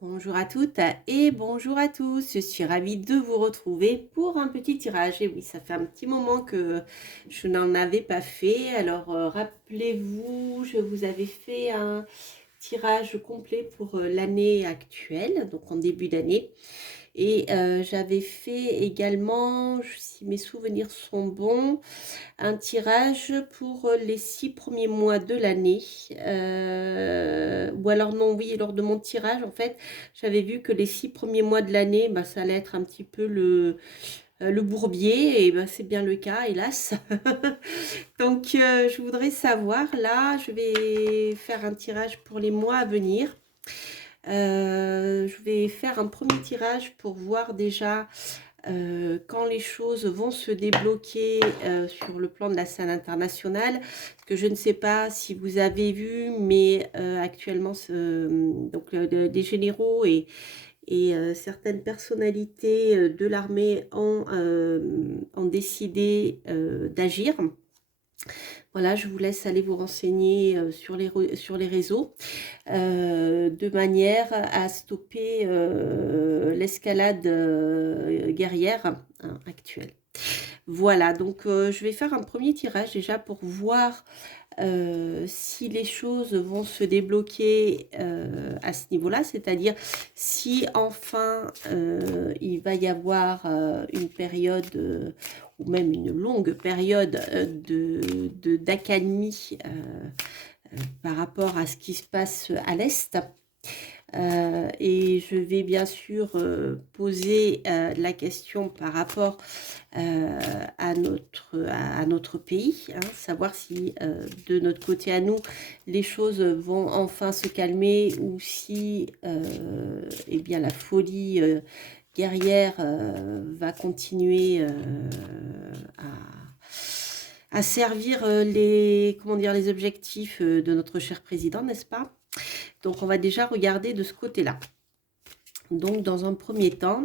Bonjour à toutes et bonjour à tous. Je suis ravie de vous retrouver pour un petit tirage. Et oui, ça fait un petit moment que je n'en avais pas fait. Alors, rappelez-vous, je vous avais fait un tirage complet pour l'année actuelle, donc en début d'année. Et j'avais fait également, si mes souvenirs sont bons, un tirage pour les 6 premiers mois de l'année. Ou alors non, oui, lors de mon tirage, en fait, j'avais vu que les 6 premiers mois de l'année, bah, ça allait être un petit peu le bourbier, et bah, c'est bien le cas, hélas. Donc, je voudrais savoir, là, je vais faire un tirage pour les mois à venir. Je vais faire un premier tirage pour voir déjà quand les choses vont se débloquer sur le plan de la scène internationale, que je ne sais pas si vous avez vu, mais actuellement, donc, des généraux et certaines personnalités de l'armée ont décidé d'agir. Voilà, je vous laisse aller vous renseigner sur les réseaux de manière à stopper l'escalade guerrière actuelle. Voilà, donc je vais faire un premier tirage déjà pour voir si les choses vont se débloquer à ce niveau-là, c'est-à-dire si enfin il va y avoir une période ou même une longue période d'accalmie par rapport à ce qui se passe à l'Est. Et je vais bien sûr poser la question par rapport à notre pays, hein, savoir si de notre côté à nous, les choses vont enfin se calmer ou si eh bien, la folie guerrière va continuer à servir comment dire, les objectifs de notre cher président, n'est-ce pas? Donc, on va déjà regarder de ce côté-là. Donc, dans un premier temps,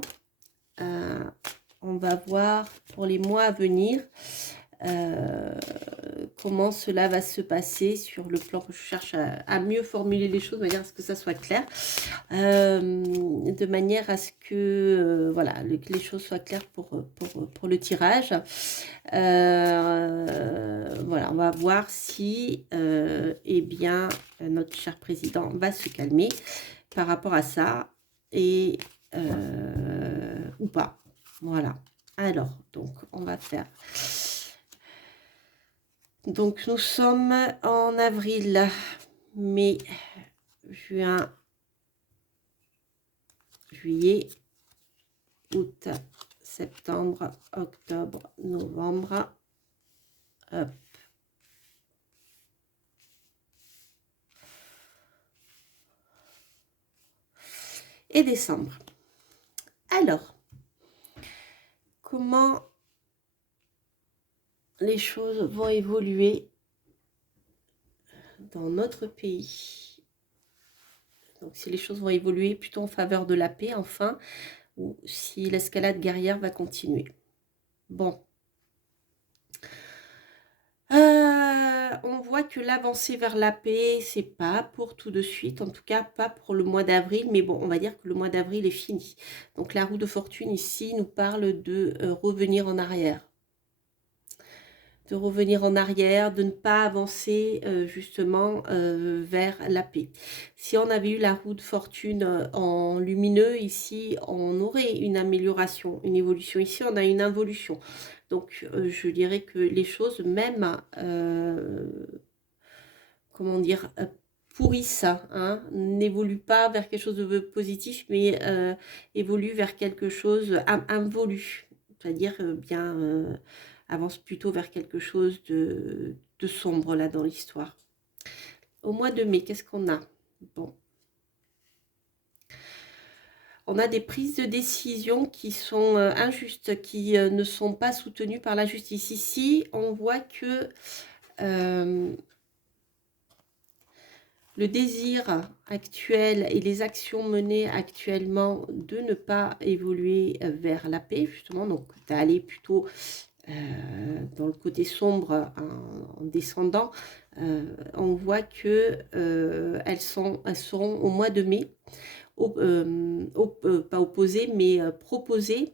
on va voir pour les mois à venir comment cela va se passer sur le plan. Je cherche à mieux formuler les choses, de manière à ce que ça soit clair, de manière à ce que voilà, que les choses soient claires pour le tirage. Voilà, on va voir si eh bien, notre cher président va se calmer par rapport à ça et ou pas. Voilà. Alors, donc, on va faire. Donc, nous sommes en avril, mai, juin, juillet, août, septembre, octobre, novembre. Hop. Et décembre. Alors, comment les choses vont évoluer dans notre pays? Donc, si les choses vont évoluer plutôt en faveur de la paix, enfin, ou si l'escalade guerrière va continuer. Bon. On voit que l'avancée vers la paix, c'est pas pour tout de suite, en tout cas pas pour le mois d'avril, mais bon, on va dire que le mois d'avril est fini. Donc la roue de fortune ici nous parle de revenir en arrière. De revenir en arrière, de ne pas avancer justement vers la paix. Si on avait eu la roue de fortune en lumineux, ici, on aurait une amélioration, une évolution. Ici, on a une involution. Donc, je dirais que les choses, même, comment dire, pourrissent, hein, n'évoluent pas vers quelque chose de positif, mais évoluent vers quelque chose involue. C'est-à-dire, bien, avance plutôt vers quelque chose de sombre, là, dans l'histoire. Au mois de mai, qu'est-ce qu'on a? Bon. On a des prises de décision qui sont injustes, qui ne sont pas soutenues par la justice. Ici, on voit que le désir actuel et les actions menées actuellement de ne pas évoluer vers la paix, justement, donc d'aller plutôt dans le côté sombre en descendant, on voit que elles seront au mois de mai. pas opposé, mais proposé,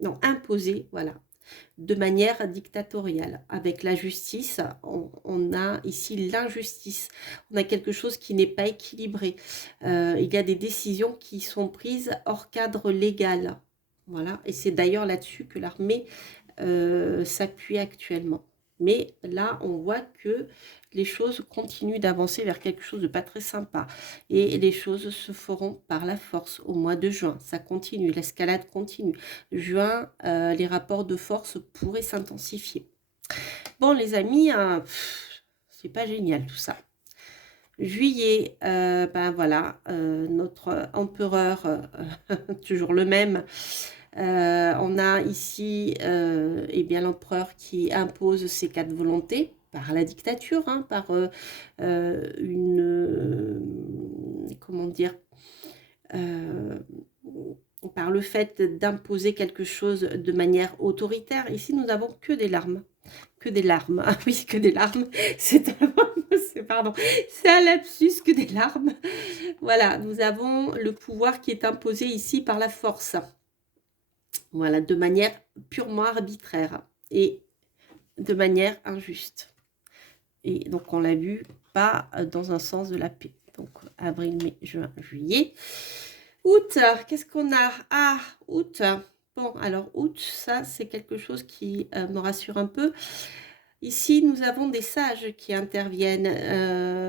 non, imposé, voilà, de manière dictatoriale. Avec la justice, on a ici l'injustice. On a quelque chose qui n'est pas équilibré. Il y a des décisions qui sont prises hors cadre légal. Voilà, et c'est d'ailleurs là-dessus que l'armée s'appuie actuellement. Mais là, on voit que les choses continuent d'avancer vers quelque chose de pas très sympa. Et les choses se feront par la force au mois de juin. Ça continue, l'escalade continue. Juin, les rapports de force pourraient s'intensifier. Bon, les amis, c'est pas génial tout ça. Juillet, ben voilà, notre empereur, toujours le même. On a ici eh bien l'empereur qui impose ses quatre volontés par la dictature, hein, par comment dire, par le fait d'imposer quelque chose de manière autoritaire. Ici, nous n'avons que des larmes. Que des larmes. Ah oui, que des larmes. Pardon, c'est un lapsus, que des larmes. Voilà, nous avons le pouvoir qui est imposé ici par la force. Voilà, de manière purement arbitraire et de manière injuste. Et donc, on l'a vu, pas dans un sens de la paix. Donc, avril, mai, juin, juillet. Août, qu'est-ce qu'on a? Ah, août. Bon, alors, août, ça, c'est quelque chose qui me rassure un peu. Ici, nous avons des sages qui interviennent.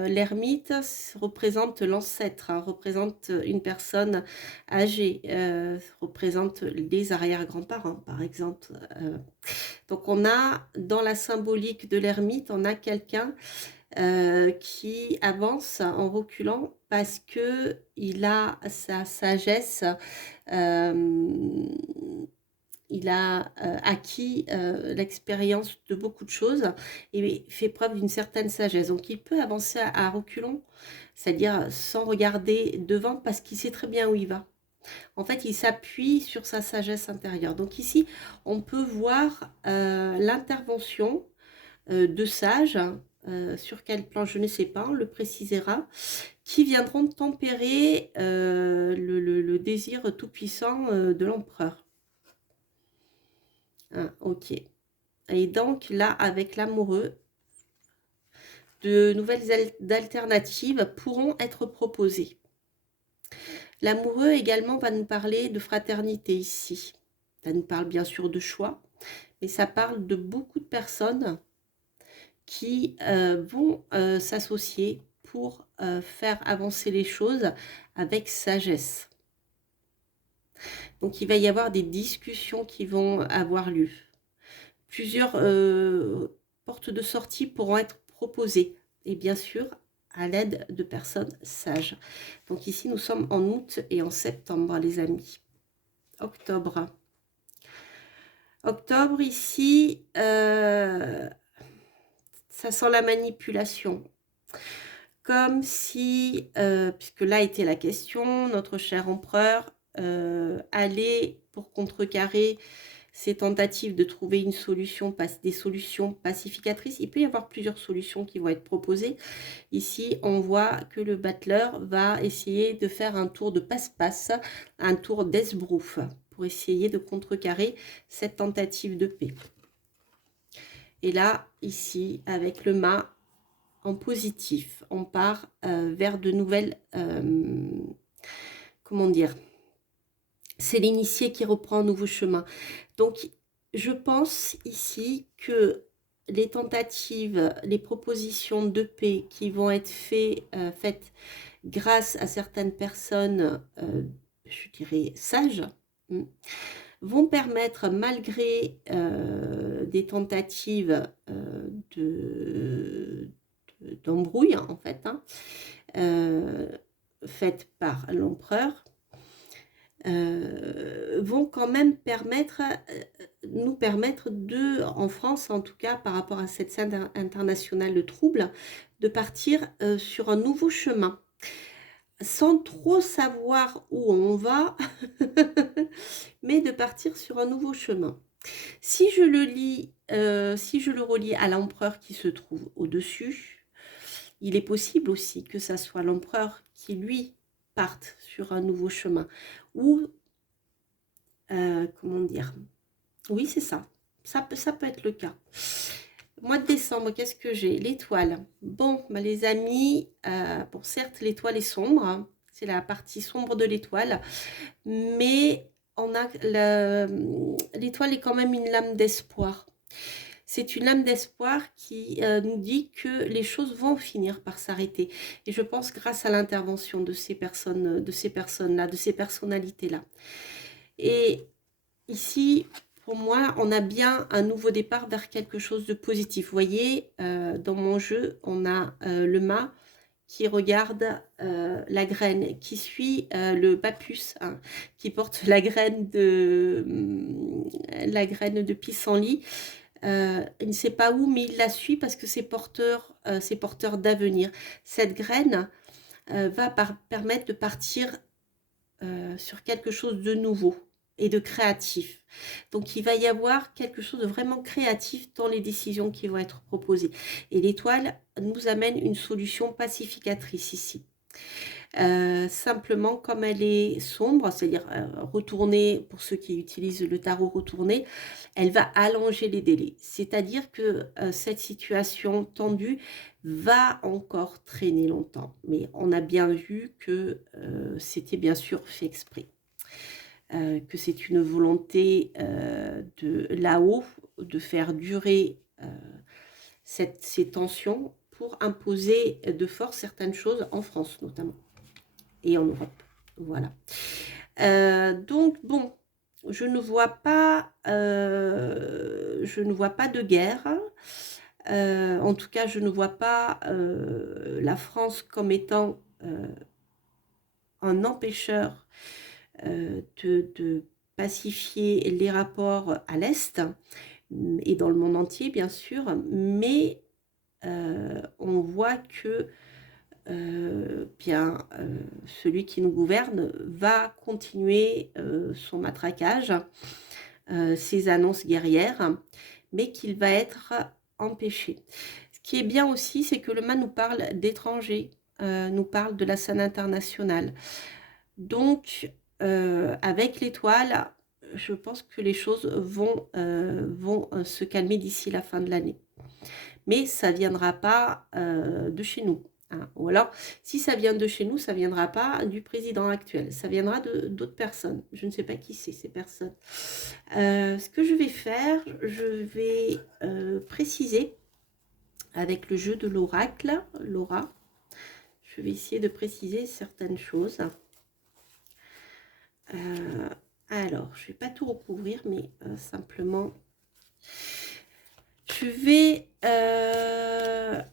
L'ermite représente l'ancêtre, hein, représente une personne âgée, représente les arrière-grands-parents, par exemple. Donc, on a, dans la symbolique de l'ermite, on a quelqu'un qui avance en reculant parce que il a sa sagesse, il a acquis l'expérience de beaucoup de choses et fait preuve d'une certaine sagesse. Donc il peut avancer à reculons, c'est-à-dire sans regarder devant parce qu'il sait très bien où il va. En fait, il s'appuie sur sa sagesse intérieure. Donc ici, on peut voir l'intervention de sages, sur quel plan, je ne sais pas, on le précisera, qui viendront tempérer le désir tout-puissant de l'empereur. Ah, ok. Et donc là, avec l'amoureux, de nouvelles alternatives pourront être proposées. L'amoureux également va nous parler de fraternité ici. Ça nous parle bien sûr de choix, mais ça parle de beaucoup de personnes qui vont s'associer pour faire avancer les choses avec sagesse. Donc il va y avoir des discussions qui vont avoir lieu. Plusieurs portes de sortie pourront être proposées et bien sûr à l'aide de personnes sages. Donc ici nous sommes en août et en septembre les amis. Octobre. Octobre ici, ça sent la manipulation. Comme si, puisque là était la question, notre cher empereur allait pour contrecarrer ces tentatives de trouver une solution, des solutions pacificatrices. Il peut y avoir plusieurs solutions qui vont être proposées. Ici, on voit que le battleur va essayer de faire un tour de passe-passe, un tour d'esbrouf, pour essayer de contrecarrer cette tentative de paix. Et là, ici, avec le mât en positif, on part vers de nouvelles... comment dire ? C'est l'initié qui reprend un nouveau chemin. Donc, je pense ici que les tentatives, les propositions de paix qui vont être faites grâce à certaines personnes, je dirais sages, vont permettre, malgré des tentatives d'embrouille, en fait, hein, faites par l'empereur, vont quand même nous permettre en France en tout cas, par rapport à cette scène internationale de troubles, de partir sur un nouveau chemin, sans trop savoir où on va, mais de partir sur un nouveau chemin. Si je le lis, si je le relis à l'empereur qui se trouve au-dessus, il est possible aussi que ça soit l'empereur qui, lui, partent sur un nouveau chemin. Ou, comment dire? Oui, c'est ça. Ça peut être le cas. Mois de décembre, qu'est-ce que j'ai? L'étoile. Bon, bah, les amis, bon, certes, l'étoile est sombre, hein, c'est la partie sombre de l'étoile, mais on a l'étoile est quand même une lame d'espoir. C'est une lame d'espoir qui nous dit que les choses vont finir par s'arrêter. Et je pense grâce à l'intervention de ces personnes-là, de ces personnalités-là. Et ici, pour moi, on a bien un nouveau départ vers quelque chose de positif. Vous voyez, dans mon jeu, on a le mât qui regarde la graine, qui suit le pappus, hein, qui porte la graine de pissenlit. Il ne sait pas où, mais il la suit parce que c'est porteur d'avenir. Cette graine va permettre de partir sur quelque chose de nouveau et de créatif. Donc, il va y avoir quelque chose de vraiment créatif dans les décisions qui vont être proposées. Et l'étoile nous amène une solution pacificatrice ici. Simplement, comme elle est sombre, c'est-à-dire retournée, pour ceux qui utilisent le tarot retourné, elle va allonger les délais. C'est-à-dire que cette situation tendue va encore traîner longtemps. Mais on a bien vu que c'était bien sûr fait exprès. Que c'est une volonté de là-haut de faire durer ces tensions pour imposer de force certaines choses en France notamment et en Europe. Voilà. Donc bon, je ne vois pas de guerre. En tout cas, je ne vois pas la France comme étant un empêcheur de pacifier les rapports à l'Est et dans le monde entier, bien sûr, mais on voit que celui qui nous gouverne va continuer son matraquage, ses annonces guerrières, mais qu'il va être empêché. Ce qui est bien aussi, c'est que le mât nous parle d'étrangers, nous parle de la scène internationale. Donc, avec l'étoile, je pense que les choses vont se calmer d'ici la fin de l'année. Mais ça ne viendra pas de chez nous. Hein. Ou alors, si ça vient de chez nous, ça ne viendra pas du président actuel. Ça viendra d'autres personnes. Je ne sais pas qui c'est, ces personnes. Ce que je vais faire, je vais préciser avec le jeu de l'oracle, Laura. Je vais essayer de préciser certaines choses. Alors, je ne vais pas tout recouvrir, mais simplement, je vais...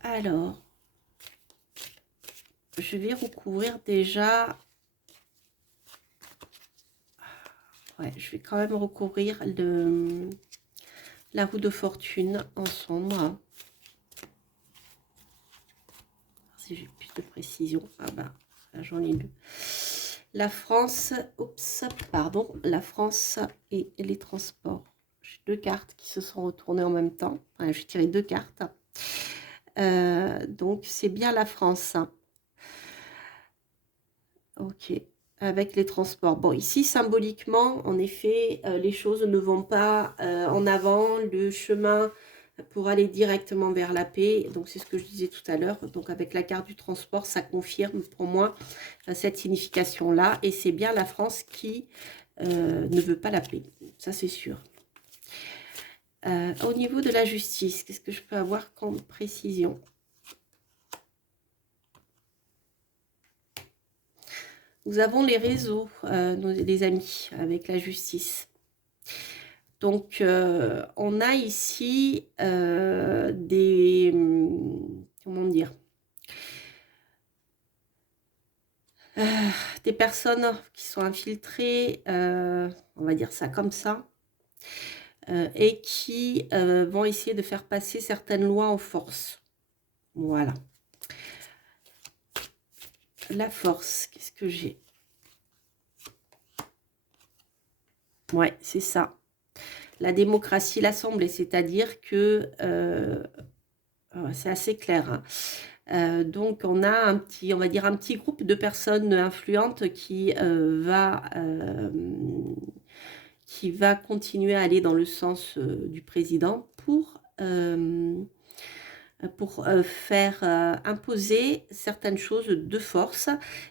alors, je vais recouvrir déjà... Ouais, je vais quand même recouvrir la roue de fortune en sombre. Si j'ai plus de précision. Ah bah, là j'en ai deux. La France, la France et les transports. J'ai deux cartes qui se sont retournées en même temps. Enfin, j'ai tiré deux cartes. Donc, c'est bien la France. Ok, avec les transports. Bon, ici, symboliquement, en effet, les choses ne vont pas en avant. Le chemin pour aller directement vers la paix. Donc, c'est ce que je disais tout à l'heure. Donc, avec la carte du transport, ça confirme pour moi cette signification-là. Et c'est bien la France qui ne veut pas la paix. Ça, c'est sûr. Au niveau de la justice, qu'est-ce que je peux avoir comme précision? Nous avons les réseaux, les amis, avec la justice. Donc, on a ici des... Comment dire, des personnes qui sont infiltrées, on va dire ça comme ça, et qui vont essayer de faire passer certaines lois en force. Voilà. La force, qu'est-ce que j'ai? Ouais, c'est ça. La démocratie, l'Assemblée, c'est-à-dire que c'est assez clair. Hein. Donc, on a un petit, on va dire un petit groupe de personnes influentes qui va continuer à aller dans le sens du président pour faire imposer certaines choses de force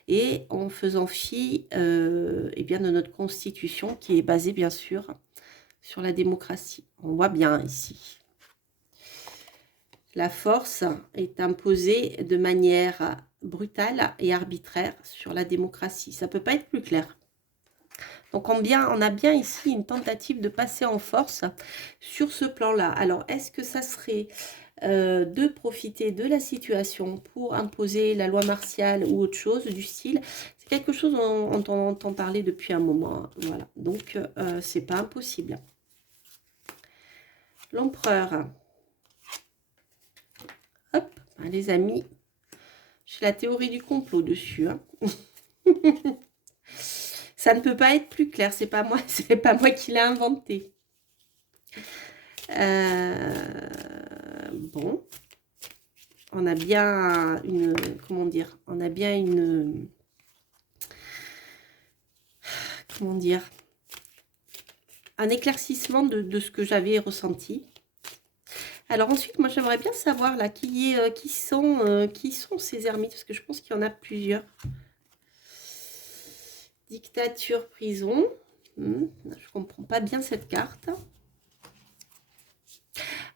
et en faisant fi eh bien, de notre constitution qui est basée bien sûr sur la démocratie. On voit bien ici. La force est imposée de manière brutale et arbitraire sur la démocratie. Ça ne peut pas être plus clair. Donc on a bien ici une tentative de passer en force sur ce plan-là. Alors est-ce que ça serait de profiter de la situation pour imposer la loi martiale ou autre chose du style? C'est quelque chose dont on entend parler depuis un moment. Voilà. Donc c'est pas impossible. L'empereur. Hop, les amis, j'ai la théorie du complot dessus. Hein. Ça ne peut pas être plus clair, c'est pas moi qui l'ai inventé. Bon, on a bien une, comment dire, on a bien une, comment dire, un éclaircissement de ce que j'avais ressenti. Alors ensuite, moi j'aimerais bien savoir là qui sont ces ermites, parce que je pense qu'il y en a plusieurs. Dictature, prison. Je comprends pas bien cette carte.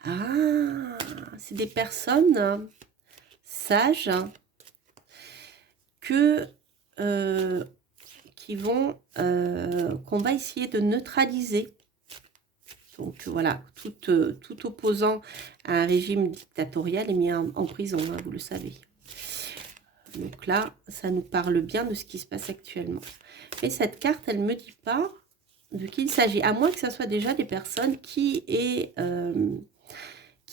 Ah, c'est des personnes sages qui vont qu'on va essayer de neutraliser. Donc voilà, tout opposant à un régime dictatorial est mis en prison, hein, vous le savez. Donc là, ça nous parle bien de ce qui se passe actuellement. Mais cette carte, elle ne me dit pas de qui il s'agit, à moins que ce soit déjà des personnes qui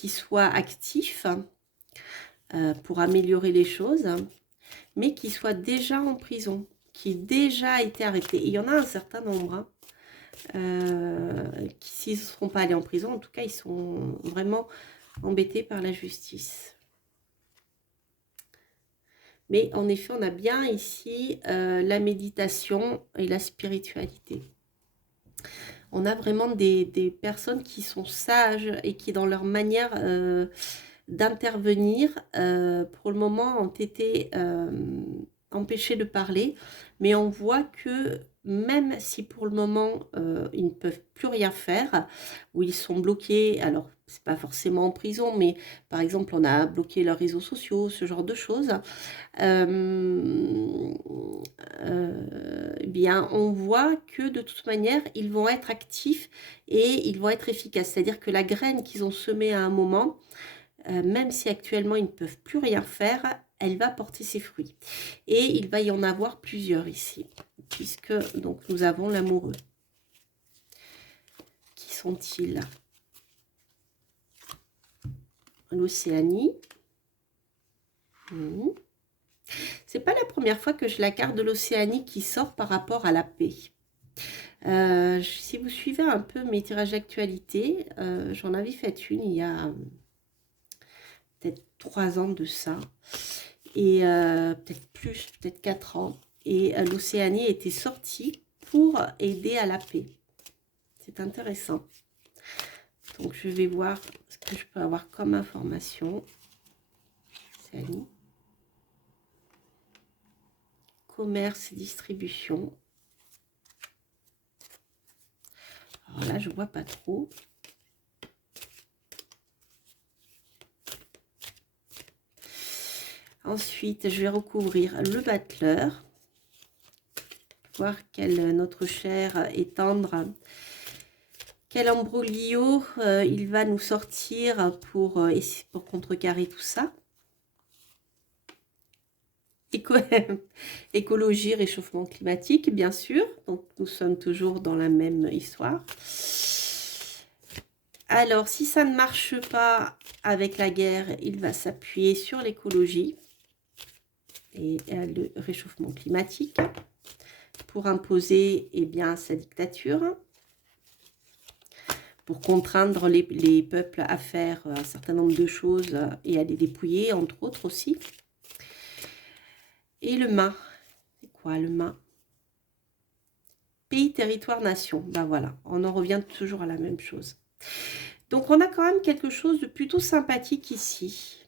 soient actifs pour améliorer les choses, mais qui soient déjà en prison, qui aient déjà été arrêtés. Et il y en a un certain nombre qui, s'ils ne seront pas allés en prison, en tout cas, ils sont vraiment embêtés par la justice. Mais en effet, on a bien ici la méditation et la spiritualité. On a vraiment des personnes qui sont sages et qui, dans leur manière d'intervenir, pour le moment, ont été empêchés de parler. Mais on voit que même si pour le moment, ils ne peuvent plus rien faire, ou ils sont bloqués, alors c'est pas forcément en prison, mais par exemple, on a bloqué leurs réseaux sociaux, ce genre de choses, eh bien, on voit que de toute manière, ils vont être actifs et ils vont être efficaces. C'est-à-dire que la graine qu'ils ont semée à un moment, même si actuellement ils ne peuvent plus rien faire, elle va porter ses fruits. Et il va y en avoir plusieurs ici, puisque donc nous avons l'amoureux. Qui sont-ils? L'Océanie. C'est pas la première fois que je la carte de l'Océanie qui sort par rapport à la paix. Si vous suivez un peu mes tirages d'actualité, j'en avais fait une il y a peut-être 3 ans de ça, et peut-être plus, peut-être 4 ans, et l'Océanie était sortie pour aider à la paix. C'est intéressant. Donc je vais voir ce que je peux avoir comme information. Océanie. Commerce et distribution. Alors là, je vois pas trop. Ensuite, je vais recouvrir le battleur. Voir quel notre cher et tendre, quel embroglio il va nous sortir pour contrecarrer tout ça. Écologie, réchauffement climatique, bien sûr. Donc, nous sommes toujours dans la même histoire. Alors, si ça ne marche pas avec la guerre, il va s'appuyer sur l'écologie et le réchauffement climatique pour imposer bien, sa dictature, pour contraindre les peuples à faire un certain nombre de choses et à les dépouiller, entre autres aussi. Et le mât, c'est quoi le mât? Pays, territoire, nation. Ben voilà, on en revient toujours à la même chose. Donc on a quand même quelque chose de plutôt sympathique ici,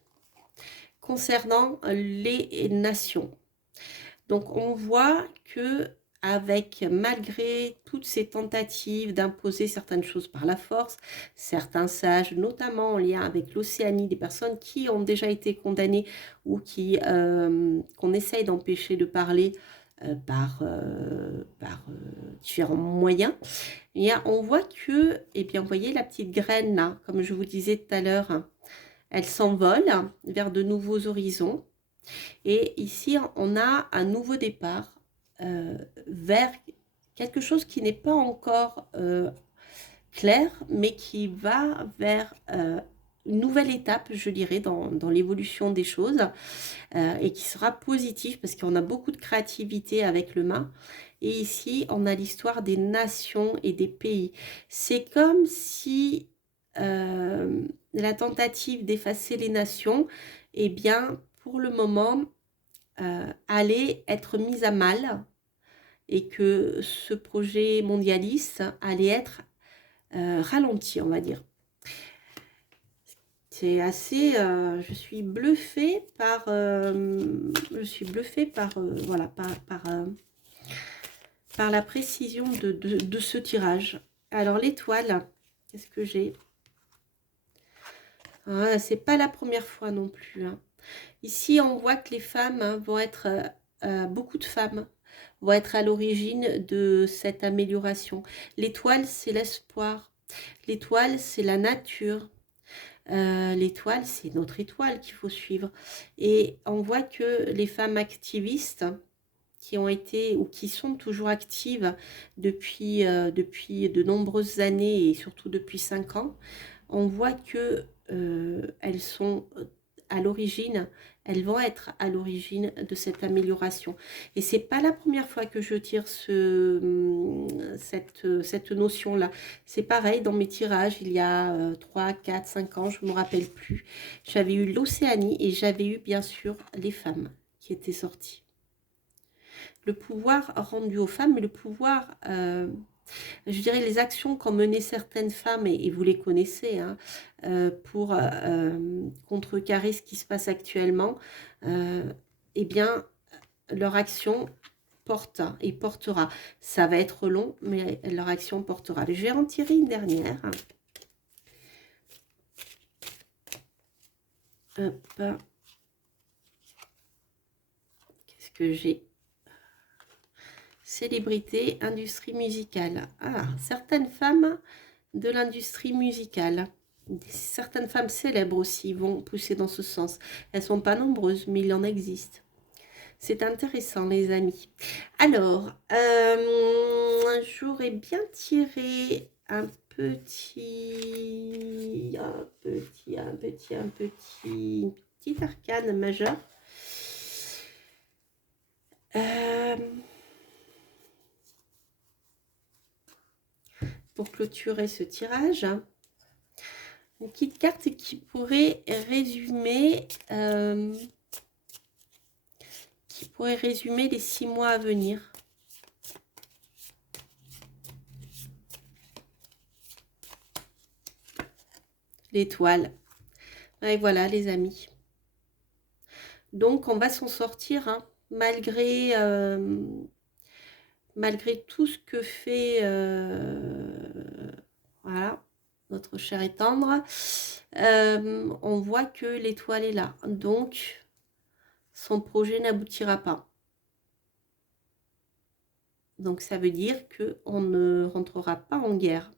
concernant les nations. Donc on voit que avec, malgré toutes ces tentatives d'imposer certaines choses par la force, certains sages, notamment en lien avec l'Océanie, des personnes qui ont déjà été condamnées ou qui qu'on essaye d'empêcher de parler par différents moyens, et on voit que, eh bien, vous voyez la petite graine là, comme je vous disais tout à l'heure, elle s'envole vers de nouveaux horizons. Et ici, on a un nouveau départ vers quelque chose qui n'est pas encore clair, mais qui va vers une nouvelle étape, je dirais, dans l'évolution des choses, et qui sera positif, parce qu'on a beaucoup de créativité avec le mât. Et ici, on a l'histoire des nations et des pays. C'est comme si la tentative d'effacer les nations, eh bien, pour le moment, allait être mise à mal, et que ce projet mondialiste allait être ralenti, on va dire. C'est assez... je suis bluffée par... voilà, par la précision de ce tirage. Alors, l'étoile, qu'est-ce que j'ai? Ah, c'est pas la première fois non plus, hein. Ici, on voit que les femmes vont être... beaucoup de femmes vont être à l'origine de cette amélioration. L'étoile, c'est l'espoir. L'étoile, c'est la nature. L'étoile, c'est notre étoile qu'il faut suivre. Et on voit que les femmes activistes qui ont été ou qui sont toujours actives depuis de nombreuses années, et surtout depuis 5 ans, on voit que elles sont à l'origine, elles vont être à l'origine de cette amélioration. Et c'est pas la première fois que je tire cette notion-là. C'est pareil dans mes tirages, il y a 3, 4, 5 ans, je ne me rappelle plus. J'avais eu l'Océanie et j'avais eu bien sûr les femmes qui étaient sorties. Le pouvoir rendu aux femmes, mais le pouvoir... je dirais les actions qu'ont menées certaines femmes, et vous les connaissez, hein, pour contrecarrer ce qui se passe actuellement, eh bien, leur action porte et portera. Ça va être long, mais leur action portera. Je vais en tirer une dernière. Hop. Qu'est-ce que j'ai? Célébrité, industrie musicale. Ah, certaines femmes de l'industrie musicale. Certaines femmes célèbres aussi vont pousser dans ce sens. Elles ne sont pas nombreuses, mais il en existe. C'est intéressant, les amis. Alors, j'aurais bien tiré un petit arcane majeur. Pour clôturer ce tirage, une petite carte qui pourrait résumer les 6 mois à venir. L'étoile. Et voilà, les amis. Donc, on va s'en sortir, hein, malgré tout ce que fait voilà, notre cher et tendre. On voit que l'étoile est là. Donc, son projet n'aboutira pas. Donc, ça veut dire qu'on ne rentrera pas en guerre.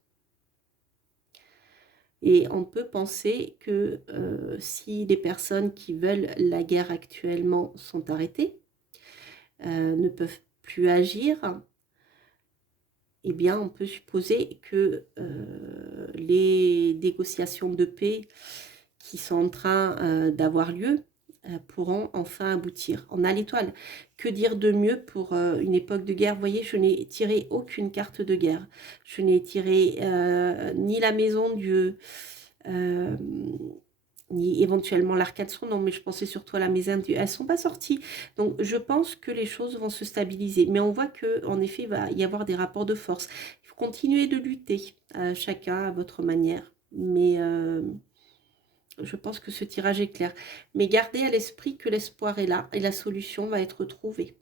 Et on peut penser que si les personnes qui veulent la guerre actuellement sont arrêtées, ne peuvent plus agir, eh bien, on peut supposer que les négociations de paix qui sont en train d'avoir lieu pourront enfin aboutir. On a l'étoile. Que dire de mieux pour une époque de guerre? Vous voyez, je n'ai tiré aucune carte de guerre. Je n'ai tiré ni la maison Dieu, ni éventuellement l'arcade son nom, mais je pensais surtout à la maison du... Elles sont pas sorties. Donc, je pense que les choses vont se stabiliser. Mais on voit que en effet, il va y avoir des rapports de force. Il faut continuer de lutter, chacun à votre manière. Mais je pense que ce tirage est clair. Mais gardez à l'esprit que l'espoir est là et la solution va être trouvée.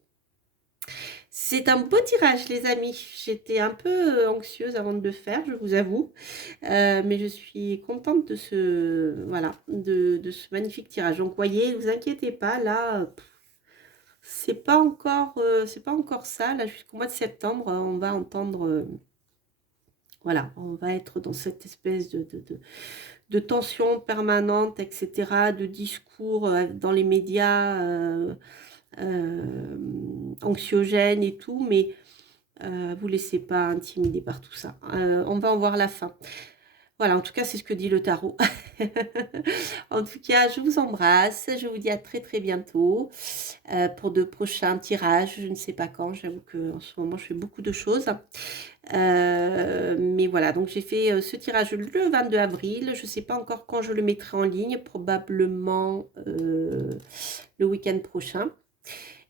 C'est un beau tirage, les amis. J'étais un peu anxieuse avant de le faire, je vous avoue. Mais je suis contente de ce, voilà, de ce magnifique tirage. Donc, voyez, ne vous inquiétez pas, là, c'est pas encore ça. Là, jusqu'au mois de septembre, on va entendre, voilà, on va être dans cette espèce de tension permanente, etc., de discours dans les médias anxiogènes et tout, mais vous laissez pas intimider par tout ça. On va en voir la fin. Voilà, en tout cas, c'est ce que dit le tarot. En tout cas, je vous embrasse. Je vous dis à très très bientôt pour de prochains tirages. Je ne sais pas quand. J'avoue qu'en ce moment, je fais beaucoup de choses. Mais voilà, donc j'ai fait ce tirage le 22 avril. Je ne sais pas encore quand je le mettrai en ligne. Probablement le week-end prochain.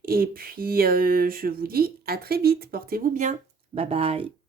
Et puis, je vous dis à très vite. Portez-vous bien. Bye bye.